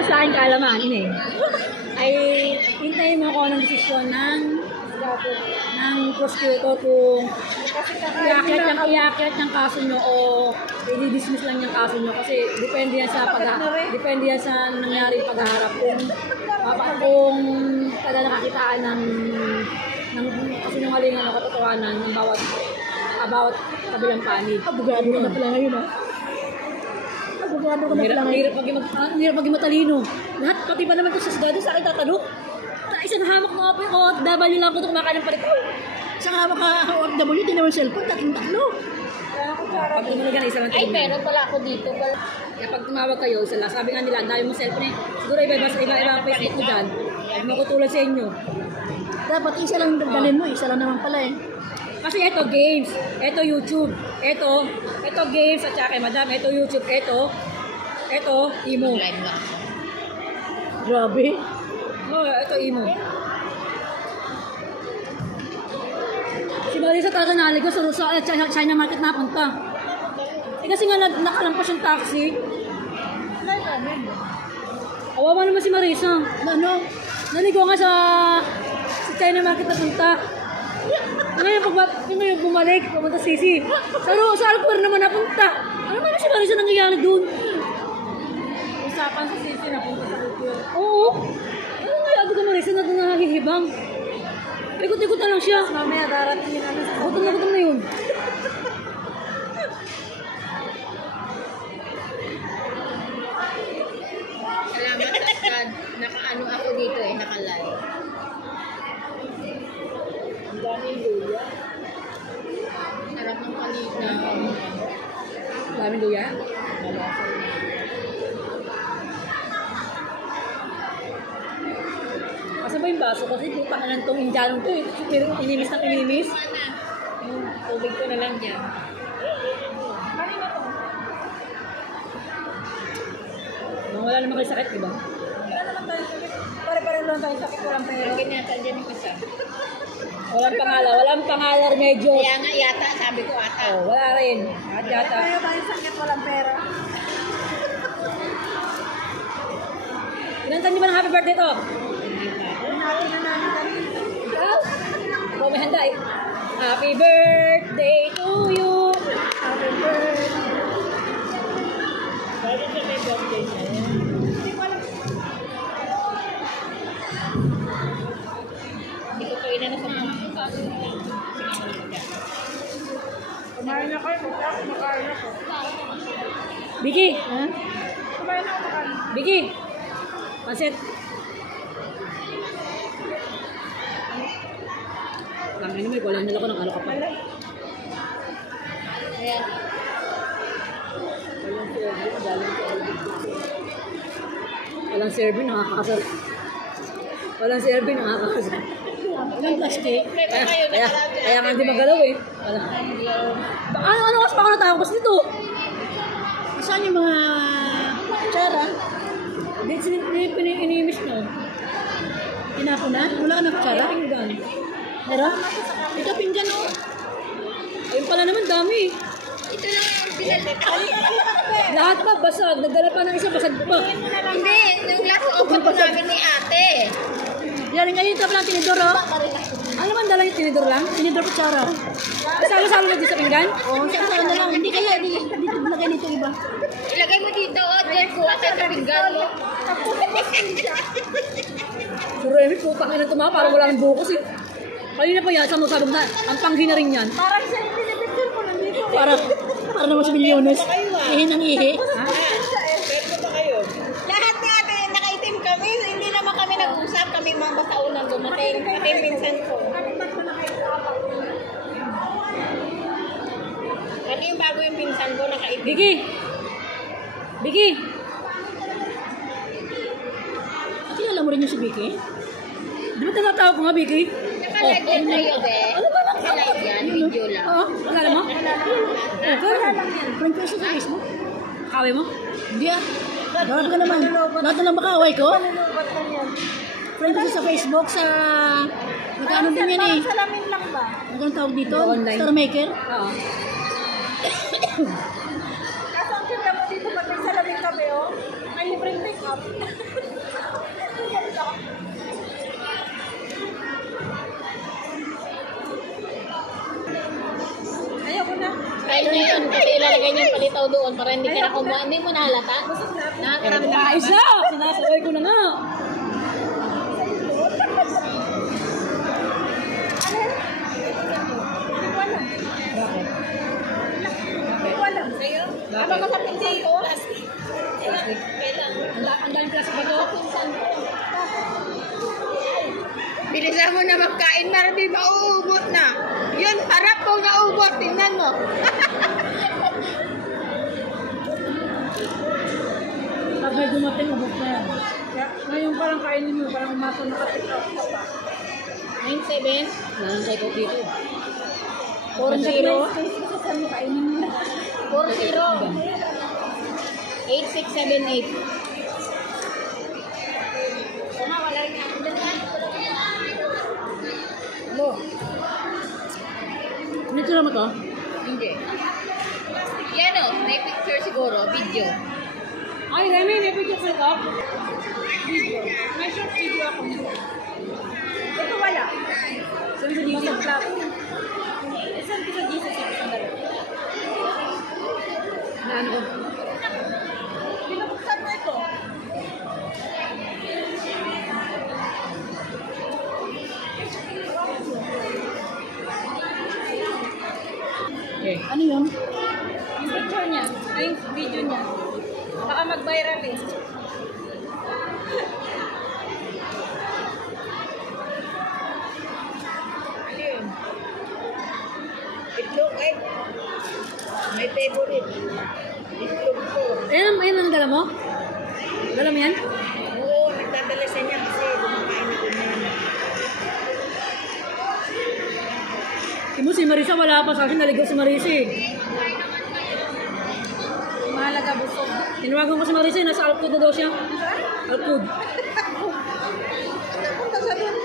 naman sa akin kaalamanin eh. Ay, hintayin mo ako ng desisyon ng prosecutor kung iakyat ng kaso nyo o i-dismiss lang yung kaso nyo kasi depende yan sa nangyari paghaharap kung kada nakakitaan ng kasinungalingan o katotohanan ng bawat kabilang panig. Abogado ka na pala ngayon ha? Abogado ka na pala ngayon. Hirap maging matalino. Lahat, pati ba naman ito sa sigado sa akin tatanong? Isang hamak mo ako yung OFW lang ko ito kumakain ng palit. Isang hamak ka OFW, di naman cellphone, tatlo. Pag tumuligan, isa lang. Ay, meron pala ako dito. Kaya pag tumawag kayo, sabi nga nila, dahil mo cellphone eh. Siguro iba ang Facebook ko dyan. Ay makutulad sa inyo. Dapat isa lang dalhin mo, isa lang naman pala eh. Kasi ito games, ito YouTube, ito games at saka madam, ito YouTube, ito imo. Live lang. Grabe. Oh, ito imo. Si Marisa talaga nalig ko sa China Market napunta. Kasi nga nakalampas yung taxi. Awawa naman si Marisa. Ano? Naligo nga sa China Market napunta. Ngayon bumalik, pumunta Sisi. Sa Alcor naman napunta. Ano naman si Marisa nangyayari doon? Usapan sa Sisi napunta sa Alcor. Oo. Ano nangyayari ka Marisa na nahihibang? Ikot-ikot na lang siya. Mamaya darating yung ano sa Gutom na yun. Salamat at naka-ano ako dito eh, naka-live. Ang daming luya. Sarap ng kalita. Daming luya. Asa ba yung baso? Kasi pangalan tong Indianong to eh. Pero inimis ng inimis. Yung tubig ko na lang dyan. Wala naman kayo sakit, diba? Wala naman tayo sakit. Pare-pare lang tayo sakit. Walang pera. Lagyan yata dyan yung isa. Walang pangalar medyo. Kaya nga yata, sabi ko ata. Oh, wala rin. At yata. tayo sakit, walang pera. Ilan taon di ba ng happy birthday to? Natin na namin kami. Ikaw? Ikaw may handa eh. Happy birthday to you. Happy birthday. Bakit ka may birthday niya? Hindi ko alam. Hindi ko ito inano sa mga kumain ako, kumakain ako. Vicky! Kumain ako, makain. Vicky! Pansit! Langin naman, walang nila ko ng ano ka pa. Ayan. Walang serving, nakakasar. Walang serving, nakakasar. Walang plastic. Kaya nga hindi magalaw eh. Wala. Ano kasi pa ako natapos dito? Saan yung mga kutsara? Hindi inimis nyo. Tinapon na? Wala ka na kutsara? Pinggan. Meron? Ito pinggan o. Ayun pala naman, dami. Ito lang yung pinalik. Lahat pa, basag. Nagdala pa ng isa, basag pa. Hindi, yung last open po namin ni ate. Yan ngayon ito lang tinidor o. Ano naman dala yung tinidor lang? Tinidor kutsara. Kasalo-salo na dito sa pinggan? Oo, saan na lang. Hindi kaya, dito lagay dito iba. Ilagay mo dito, Jen, kuha tayo sa pinggan mo. Si Remy, putang ina tumama, parang wala ng bukos eh. Kanina pa yan, sabi mo na, ang panghi na rin yan. Parang siya yung pinipicture mo nandito. Para naman sa milyones. Ihi ng ihi. Lahat ni ate, nakaitim kami. Hindi naman kami nag-usap. Kami mga basta unang dumating. Pati yung pinsan ko. Pati yung bago yung pinsan ko, nakaitim. Vicky! Vicky! Kilala mo rin yung si Vicky? Di ba tinatawag ko nga, Vicky? Nakalive yan kayo, be. Nakalive yan, video lang. Oo, alala mo? Friend ko siya sa Facebook. Kawi mo? Hindi ah. Lahat ka naman. Lahat na lang makaway ko. Friend ko siya sa Facebook sa... Magkano din yan eh. Salamin lang ba? Magkano tawag dito? Online. Star Maker. Oo. Kaso ang ganda mo dito pag may salamin kami, oh. May libreng take Ayoko na. Kahit na yun, kasi ilalagay niyo yung palitaw doon para hindi ka na kumuha. Hindi mo nahalata? Nakakarami na Ayos na! Sinasabay ko na nga. Ano ka sa pinsan ko? Ang daming plastic ba ito? Bilisan mo na magkain, marami mauubot na. Yun, harap ko naubot. Tingnan mo. Pag may dumating, ubos na yan. Kaya ngayon parang kainin mo, parang umato nakatikap ka pa. 9-7. Nalang kayo dito. 4-0. Kainin mo na. 4-0. 8-6-7-8. Hello. Nito mo to? Hindi. Yan o, may picture siguro, video. Ay, Remy, may picture sa ito? Video. May short video ako nito. Ito wala. Saan sa Jesus? Saan ko sa Jesus? Sandali. Ano ko? Pinabuksan mo ito. Okay. Ano yun? Yung picture niya, ay yung video niya. Baka mag-viral eh. Itlog ay. May favorite. Itlog ko. Ayun ang dala mo? Dala mo yan? Oo, nagdadala sa niya kasi kumakain ako niyan. Mo si Marisa, wala pa sa akin, naligaw si Marisa eh. Mahalaga busog. Tinawagan ko si Marisa, nasa Alcud na daw siya. Alcud. Punta sa doon.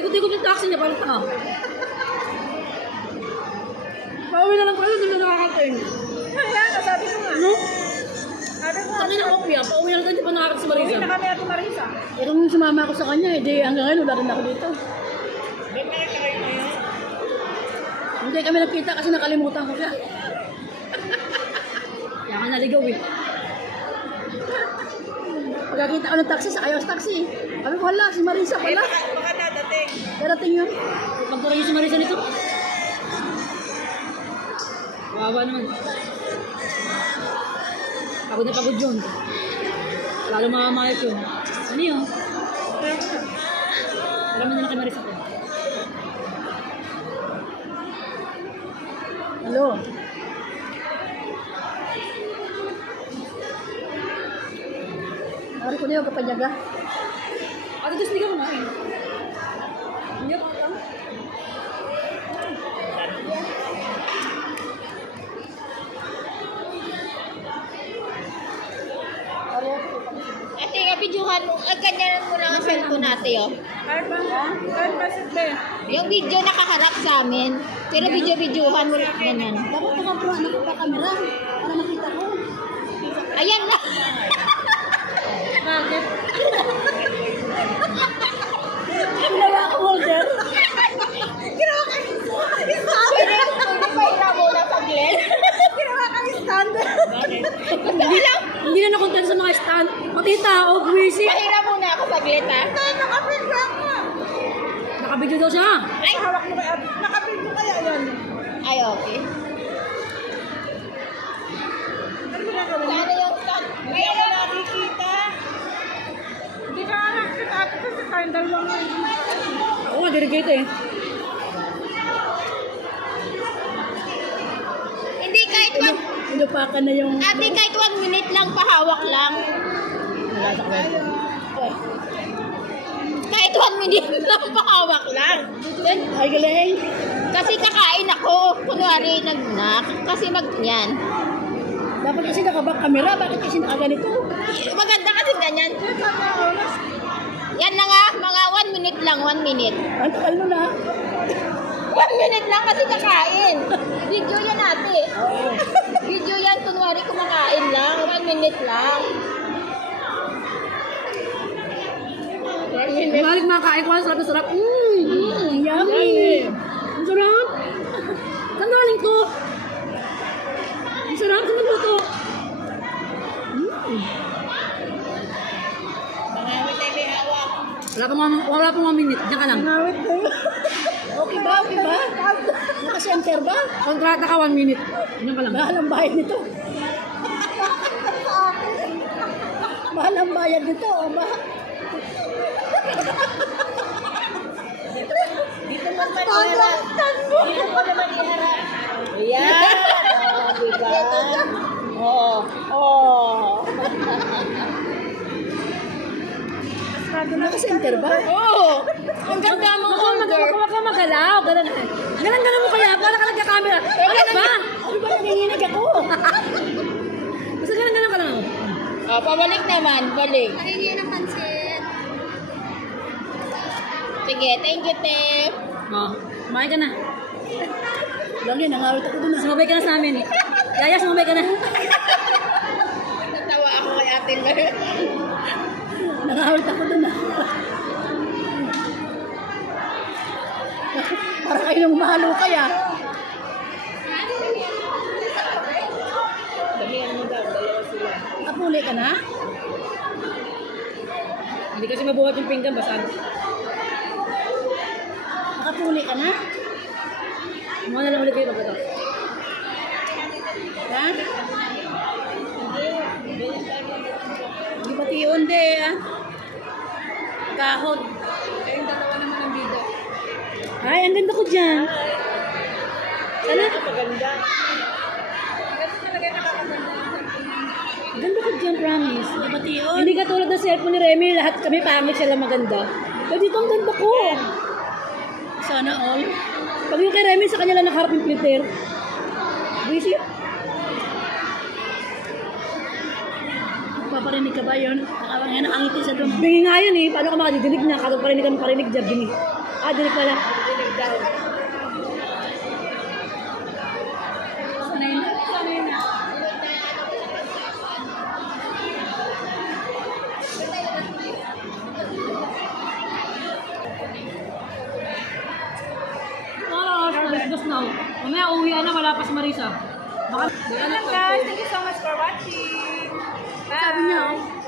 Ikot-ikot yung taxi niya, parang tanga. Pauwi na lang pala, doon na nakakating. Kaya, nasabi ko nga. Ano? Sabi ko nga. Sabi na kopya, pauwi na lang tayo, di pa nakakating si Uwi Marisa. na kami ako Marisa. Pero nung sumama ako sa kanya, edi hanggang ngayon wala rin ako dito. May mga kayo ngayon. Hindi kami nagkita kasi nakalimutan ko siya. Kaya ka naligaw eh. Pagkakita ko ng taxi, sa ayaw sa taxi. Sabi ko, hala, si Marisa Eh, pala. baka nadating. Darating yun. Pagtuloy niyo si Marisa nito. Wawa naman. Pagod na pagod yun. Lalo mamamayat yun. Ano yun? Alam mo na kay Marisa ko. Hello. Hari ko na yung kapanyaga. Ate, gusto hindi ka kumain. Hindi ka kumain. Ate, videohan mo. Ganyan mo lang ang cellphone natin, oh. Kahit ba simple. Yung video nakaharap sa amin. Pero video-videohan mo lang ganyan. Dapat nakapuha na ko pa camera para makita ko. Ayan na. Bakit? Ginawa ko holder. Ginawa kami Pwede pa ira muna saglit. Ginawa kami standard. Hindi na nakontent sa mga stand. Pati tao, buwisi. Pahira muna ako saglit, ha? Nakapinto ako. Nakabidyo daw siya. Ay! Hawak mo kaya. Nakapinto kaya yan. Ay, okay. Ano ba gagawin? Sana yung stand. Hindi ako nakikita. Hindi ka nakikita ako kasi tayong dalawang ngayon. Ako nga, delegate eh. Hindi, kahit Inupakan na yung... ate, kahit 1 minute lang, pahawak lang. Wala sa kwento. Kahit 1 minute lang, pahawak lang. Then, Ay, galing. kasi kakain ako. Kunwari, kasi yan. Dapat kasi nakabak camera. Bakit kasi nakaganito? Maganda kasi ganyan. Yan na nga, mga 1 minute lang, 1 minute. Ang takal mo na. 1 minute lang kasi kakain. Video yan ate. Video yan, kunwari kumakain lang. 1 minute lang. Balik makakain ko, sarap na sarap. Yummy. Ang sarap. Tanggalin ko. Ang sarap, sino luto? Mangawit ay may hawak. Wala pang mga minute. Diyan ka lang. Ngawit ko. Okay ba? Okay ba? Naka-center ba? Kontrata ka 1 minute. Diyan ka lang. Mahal ang bayad nito. Mahal ang bayad nito. Dito mo naman iharap. Dito mo naman iharap. Ayan. Oo, diba? Oo. Oo. Naka-center ba? Oo. Ang ganda mo order. Huwag ka magalaw. Galang mo kaya. Para ka nagka-camera. Bakit ba? Ano ba nanginginig ako? Basta galang ka lang. Oh, pabalik naman. Balik. Pahingi ng pansit. Sige, thank you, te. Oh, kumain ka na. Lagi, nangawit ako dun. Sumabay ka na sa amin. Yaya, sumabay ka na. Natawa ako kay Ate Mer. Nangawit ako dun. Para kayo nang mahalo kaya. Damihan mo daw, dalawa sila. Kapuli ka na? Hindi kasi mabuhat yung pinggan. Basta Nakapuli ka na? mga na lang ulit kayo pagkatapos. Ha? Hindi pati yun, de. Kahod. Kayong dalawa naman ang bida. Ay, ang ganda ko dyan. Sana? Paganda. Ang ganda ko dyan, promise. Hindi pati yun. Hindi ka tulad ng cellphone ni Remy, lahat kami pangit siya lang maganda. Pero dito ang ganda ko. Sana all. Pag yung kay Remy, sa kanya lang nakaharap yung filter. Busy. Paparinig ka ba yun? Nakangiti sa doon. Bingi nga yun eh. Paano ka makadidinig na? Kapag parinig kami parinig dyan, bingi. Ah, dinig pala. Dinig daw. Sanay na. Sanay na. Alas 2 na. Mamaya uwi na, wala pa si Marisa. Baka, Guys, thank you so much for watching. Bye. Sabi niya, oh.